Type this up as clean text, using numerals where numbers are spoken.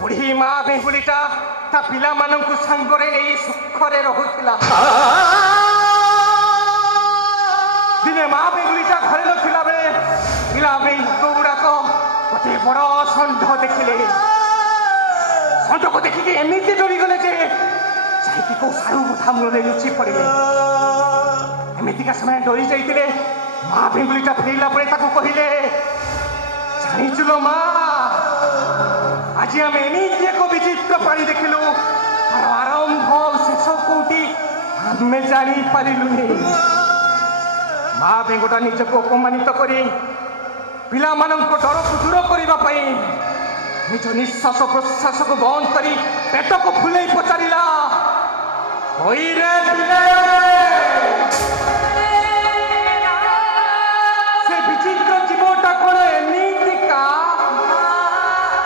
ବୁଢ଼ୀ ମା ବେଙ୍ଗୁଳିଟା ତା ପିଲାମାନଙ୍କୁ ସାଙ୍ଗରେ ନେଇ ସୁଖରେ ରହୁଥିଲା। ଦିନେ ମା ବେଙ୍ଗୁଳିଟା ଘରେ ନଥିଲା ବେଳେ ପିଲା ବେଙ୍ଗ ଗୁଡାକ ଗୋଟେ ବଡ ଷଣ୍ଢ ଦେଖିଲେ। ଷଣ୍ଢକୁ ଦେଖିକି ଏମିତି ଡରିଗଲେ ଯେ ଯାଇକି କୋଉ ସାରୁ ମୁଠା ମୂଳରେ ଲୁଚି ପଡିଲେ। ଏମିତିକା ସେମାନେ ଡରି ଯାଇଥିଲେ। ମା ବେଙ୍ଗୁଳିଟା ଫେରିଲା ପରେ ତାକୁ କହିଲେ, ଜାଣିଛୁ ଲୋ ମା, ଆଜି ଆମେ ଏମିତି ଏକ ବିଚିତ୍ର ପ୍ରାଣୀ ଦେଖିଲୁ, ତାର ଆରମ୍ଭ ଶେଷ କୋଉଠି ଆମେ ଜାଣିପାରିଲୁନି। ମା ବେଙ୍ଗଟା ନିଜକୁ ଅପମାନିତ କରି ପିଲାମାନଙ୍କ ଡରକୁ ଦୂର କରିବା ପାଇଁ ନିଜ ନିଶ୍ୱାସ ପ୍ରଶ୍ୱାସକୁ ବନ୍ଦ କରି ପେଟକୁ ଫୁଲେଇ ପଚାରିଲା, ହଇରେ ପିଲେ